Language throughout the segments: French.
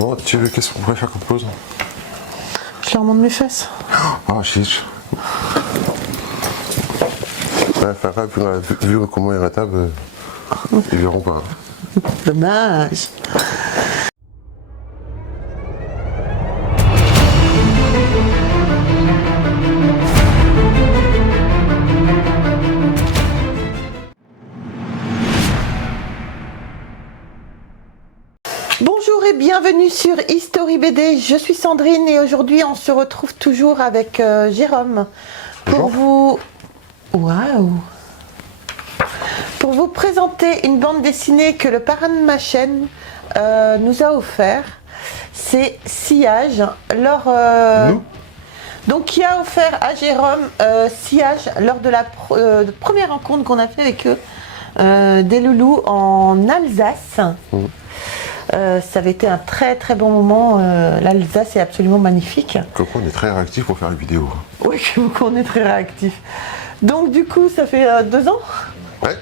Bon, tu veux, qu'est-ce qu'on pourrait faire comme pause? Je leur montre mes fesses. Ah, chiche. Ouais, Farah, vu comment est la table, ils verront pas. Dommage. Bonjour et bienvenue sur History BD, je suis Sandrine et aujourd'hui on se retrouve toujours avec Jérôme pour vous... Waouh! Pour vous présenter une bande dessinée que le parrain de ma chaîne nous a offert. C'est Sillage. Donc qui a offert à Jérôme Sillage lors de la première rencontre qu'on a fait avec eux des loulous en Alsace. Ça avait été un très très bon moment. L'Alsace est absolument magnifique. Coco, on est très réactif pour faire une vidéo. Oui, on est très réactif. Donc du coup, ça fait 2 ans. Ouais.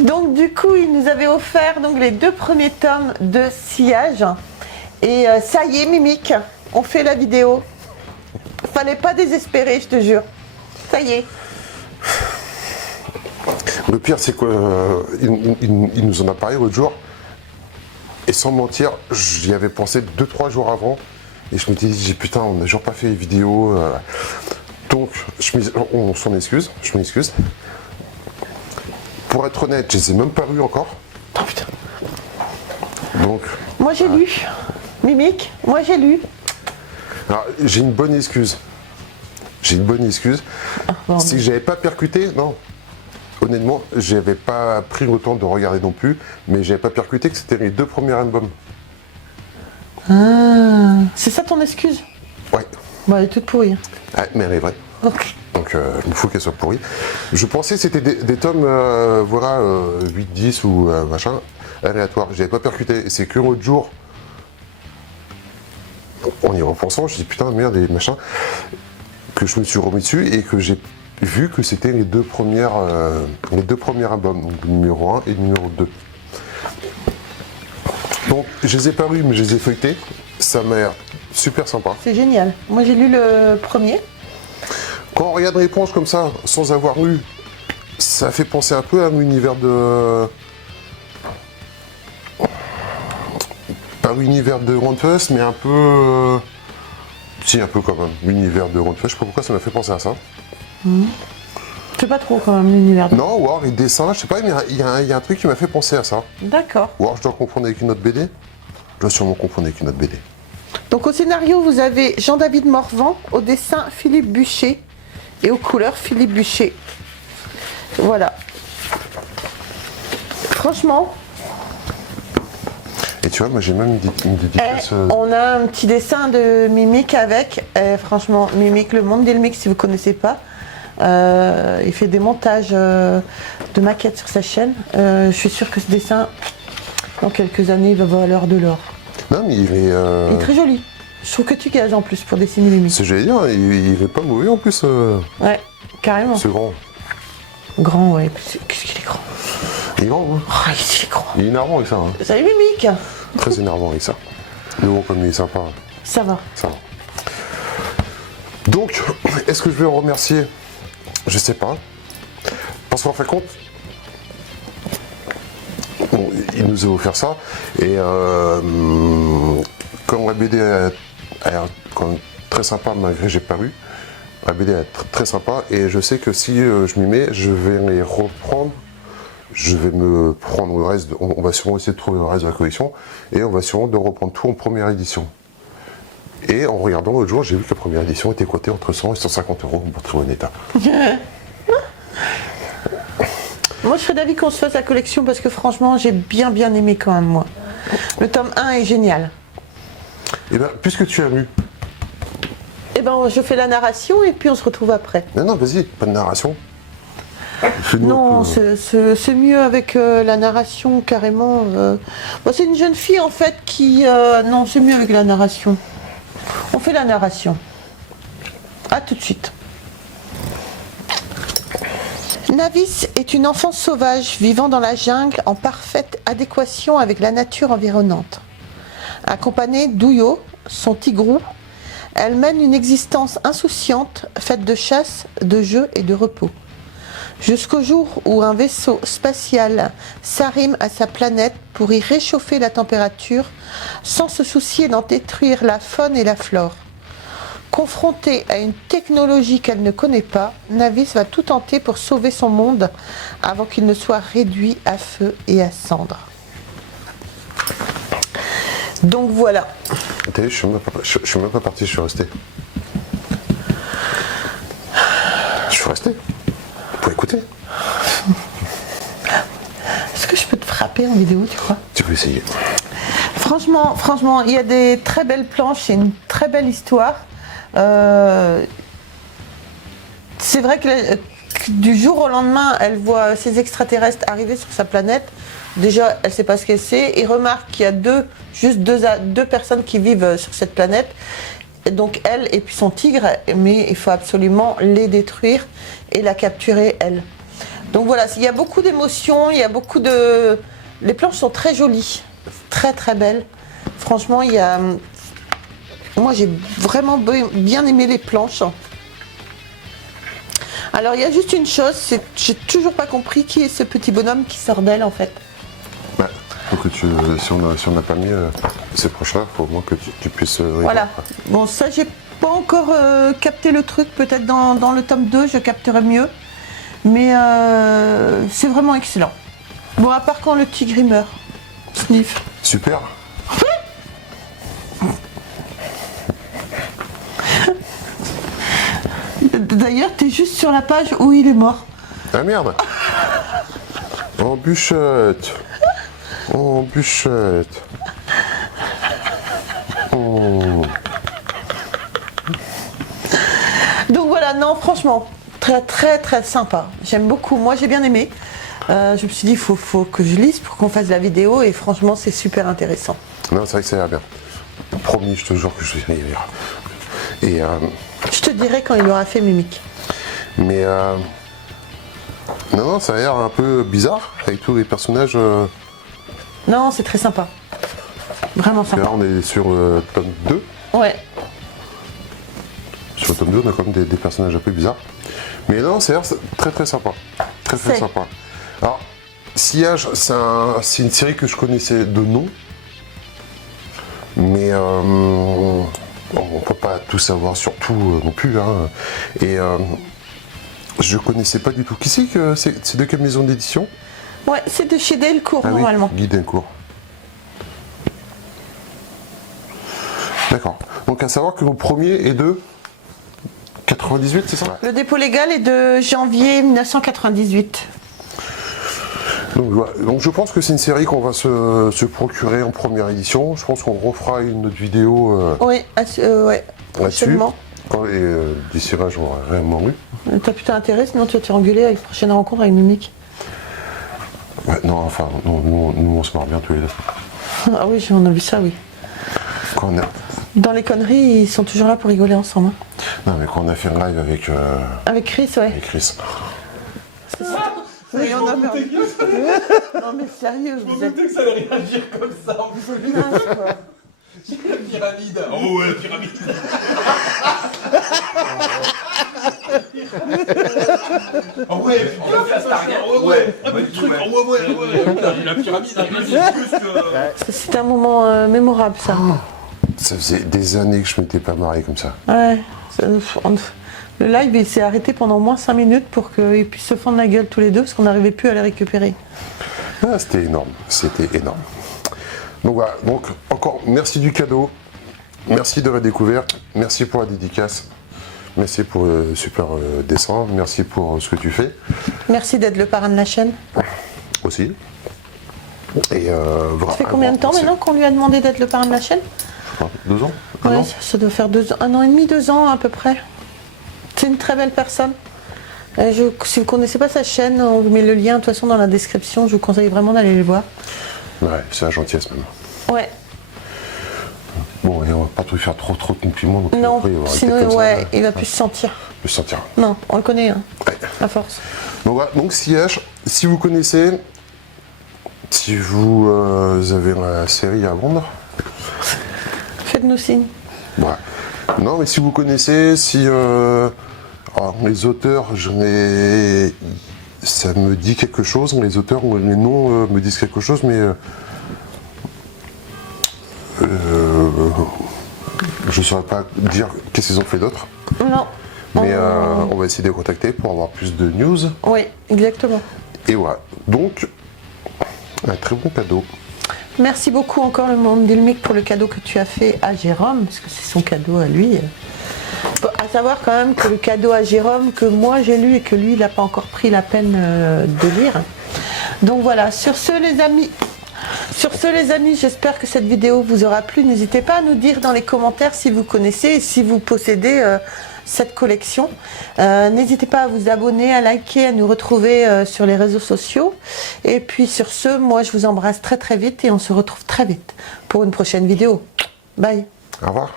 Donc du coup, il nous avait offert donc, les 2 premiers tomes de Sillage. Et ça y est, Mimique, on fait la vidéo. Fallait pas désespérer, je te jure. Ça y est. Le pire, c'est qu'il nous en a parlé l'autre jour. Et sans mentir, j'y avais pensé 2-3 jours avant. Et je me dis, putain, on n'a toujours pas fait les vidéos. Donc, on s'en excuse, je m'excuse. Pour être honnête, je les ai même pas lus encore. Oh putain. Donc. Moi j'ai lu. Mimique, moi j'ai lu. Alors, j'ai une bonne excuse. J'ai une bonne excuse. Si j'avais pas percuté, non. Honnêtement, j'avais pas pris le temps de regarder non plus, mais j'avais pas percuté que c'était les 2 premiers albums. Ah, c'est ça ton excuse? Ouais. Bon, elle est toute pourrie. Ouais, mais elle est vraie. Ok. Donc il faut qu'elle soit pourrie. Je pensais que c'était des tomes, voilà, 8-10 ou machin, aléatoires. J'avais pas percuté. C'est que l'autre jour, en y repensant, je me dis putain, merde, et machin, que je me suis remis dessus et que j'ai vu que c'était les 2 premiers albums, donc le numéro 1 et le numéro 2. Donc je les ai pas lus, mais je les ai feuilletés. Ça m'a l'air super sympa. C'est génial. Moi j'ai lu le premier. Quand on regarde l'éponge comme ça, sans avoir lu, ça fait penser un peu à l'univers de... Pas l'univers de Ronfus, mais un peu... Si, un peu quand même, l'univers de Ronfus. Je sais pas pourquoi ça m'a fait penser à ça. C'est pas trop quand même l'univers. Non, ou alors les dessins, je sais pas, mais il y a un truc qui m'a fait penser à ça. D'accord. Ou alors je dois confondre avec une autre BD. Je dois sûrement confondre avec une autre BD. Donc au scénario, vous avez Jean-David Morvan, au dessin Philippe Bûcher et aux couleurs Philippe Bûcher. Voilà. Franchement, Et tu vois, moi j'ai même une dédicace... on a un petit dessin de Mimique avec. Franchement, Mimique, le monde d'Elmic, si vous ne connaissez pas. Il fait des montages de maquettes sur sa chaîne. Je suis sûre que ce dessin, dans quelques années, il va valoir de l'or. Non, mais il est... Il est très joli. Je trouve que tu gages en plus pour dessiner Mimique. C'est j'allais dire, il est pas mauvais en plus. Ouais, carrément. C'est grand. Grand, ouais. Qu'est-ce qu'il est grand. Il est grand, hein. Oh, il est grand. Il est énervant avec ça. Hein. Salut Mimique. Très énervant avec ça. Mais bon, comme il est sympa, Ça va. ça va. Donc, est-ce que je vais le remercier? Je sais pas. Parce qu'en fin de compte, bon, il nous a offert ça. Et comme la BD a l'air quand même très sympa, malgré que j'ai pas lu, la BD est très sympa. Et je sais que si je m'y mets, je vais les reprendre. Je vais me prendre le reste, on va sûrement essayer de trouver le reste de la collection, et on va sûrement de reprendre tout en première édition. Et en regardant l'autre jour, j'ai vu que la première édition était cotée entre 100 et 150 euros pour très bon état. Moi, je serais d'avis qu'on se fasse la collection parce que franchement, j'ai bien aimé quand même, moi. Le tome 1 est génial. Et bien, puisque tu as lu... Eh ben, je fais la narration et puis on se retrouve après. Non, vas-y, pas de narration. Non, c'est mieux avec la narration, carrément. Bon, c'est une jeune fille, en fait, qui... Non, c'est mieux avec la narration. On fait la narration. À tout de suite. Navis est une enfant sauvage vivant dans la jungle en parfaite adéquation avec la nature environnante. Accompagnée d'Ouyo, son tigrou, elle mène une existence insouciante, faite de chasse, de jeux et de repos. Jusqu'au jour où un vaisseau spatial s'arrime à sa planète pour y réchauffer la température, sans se soucier d'en détruire la faune et la flore. Confrontée à une technologie qu'elle ne connaît pas, Navis va tout tenter pour sauver son monde avant qu'il ne soit réduit à feu et à cendres. Donc voilà. T'as vu, je suis même pas parti, je suis resté. Je suis resté. Pour écouter. Est-ce que je peux te frapper en vidéo, tu crois? Tu peux essayer. Franchement, il y a des très belles planches, c'est une très belle histoire. C'est vrai que du jour au lendemain, elle voit ces extraterrestres arriver sur sa planète. Déjà, elle ne sait pas ce qu'elle sait et remarque qu'il y a deux personnes qui vivent sur cette planète. Et donc elle et puis son tigre, mais il faut absolument les détruire et la capturer elle. Donc voilà, il y a beaucoup d'émotions, il y a beaucoup de... Les planches sont très jolies, très très belles. Franchement, il y a... Moi j'ai vraiment bien aimé les planches. Alors il y a juste une chose, c'est que j'ai toujours pas compris qui est ce petit bonhomme qui sort d'elle en fait. Ouais, faut que si on n'a pas mis ces proches-là, il faut au moins que tu puisses... Voilà, bon ça j'ai pas encore capté le truc, peut-être dans le tome 2 je capterai mieux. Mais c'est vraiment excellent. Bon, à part quand le tigre il meurt. Sniff. Super. D'ailleurs, t'es juste sur la page où il est mort. Ah merde. En bûchette. En bûchette. Oh. Donc voilà, non, franchement, très très très sympa. J'aime beaucoup. Moi, j'ai bien aimé. Je me suis dit, faut que je lise pour qu'on fasse la vidéo et franchement, c'est super intéressant. Non, c'est vrai que ça a l'air bien. Promis, je te jure que je vais y lire. Et je te dirai quand il aura fait Mimique. Mais non, ça a l'air un peu bizarre avec tous les personnages. Non, c'est très sympa. Vraiment sympa. Là, on est sur tome 2. Ouais. Sur le tome 2, on a quand même des personnages un peu bizarres. Mais non, ça a l'air très très sympa. Très très sympa. Alors, Sillage, c'est une série que je connaissais de nom. Mais on ne peut pas tout savoir sur tout non plus. Hein. Et je connaissais pas du tout. Qui c'est que c'est de quelle maison d'édition? Ouais, c'est de chez Delcourt normalement. Oui, Guy Delcourt. D'accord. Donc à savoir que le premier est de 98, c'est ça? Le dépôt légal est de janvier 1998. Donc, voilà. Donc je pense que c'est une série qu'on va se procurer en première édition. Je pense qu'on refera une autre vidéo ouais, ouais, là-dessus. D'ici là, j'aurai réellement lu. T'as plutôt intérêt, sinon tu vas te faire engueuler avec la prochaine rencontre avec Mimique. Ouais, non, enfin, nous on se marre bien tous les deux. Ah oui, on a vu ça, oui. Quand on a... Dans les conneries, ils sont toujours là pour rigoler ensemble. Hein. Non, mais quand on a fait un live avec... Avec Chris, ouais. Avec Chris. C'est ça. Et on a non mais sérieux, je me doutais que ça allait réagir comme ça. Vous êtes naze, quoi. La pyramide. Oh ouais, la pyramide. Oh ouais, ouais, la pyramide. C'est un moment mémorable, ça. Ça faisait des années que je m'étais pas marré comme ça. Ouais. Le live, il s'est arrêté pendant au moins 5 minutes pour qu'ils puissent se fendre la gueule tous les deux parce qu'on n'arrivait plus à les récupérer. Ah, c'était énorme, c'était énorme. Donc voilà, donc encore merci du cadeau, merci de la découverte, merci pour la dédicace, merci pour le super dessin, merci pour ce que tu fais. Merci d'être le parrain de la chaîne. Aussi. Et ça fait combien de temps maintenant qu'on lui a demandé d'être le parrain de la chaîne? 2 ans? Ouais, ça doit faire 2 ans, 1 an et demi, 2 ans à peu près. C'est une très belle personne. Si vous ne connaissez pas sa chaîne, on vous met le lien de toute façon dans la description. Je vous conseille vraiment d'aller le voir. Ouais, c'est la gentillesse même. Ouais. Bon, et on va pas trop faire trop de compliments. Donc non, après, sinon ouais, il va plus se sentir. Plus se sentir. Non, on le connaît, hein, ouais. à force. Donc voilà, donc Sillage, si vous connaissez, si vous avez la série à vendre, faites-nous signe. Ouais. Non, mais si vous connaissez, si les auteurs, ça me dit quelque chose. Les auteurs, les noms me disent quelque chose, mais je ne saurais pas dire qu'est-ce qu'ils ont fait d'autre. Non. Mais on va essayer de les contacter pour avoir plus de news. Oui, exactement. Et voilà. Donc, un très bon cadeau. Merci beaucoup encore le monde d'Ilmic pour le cadeau que tu as fait à Jérôme, parce que c'est son cadeau à lui. Bon, à savoir quand même que le cadeau à Jérôme, que moi j'ai lu et que lui il n'a pas encore pris la peine de lire. Donc voilà, sur ce les amis, j'espère que cette vidéo vous aura plu. N'hésitez pas à nous dire dans les commentaires si vous connaissez et si vous possédez cette collection. N'hésitez pas à vous abonner, à liker, à nous retrouver sur les réseaux sociaux. Et puis sur ce, moi je vous embrasse très très vite et on se retrouve très vite pour une prochaine vidéo. Bye. Au revoir.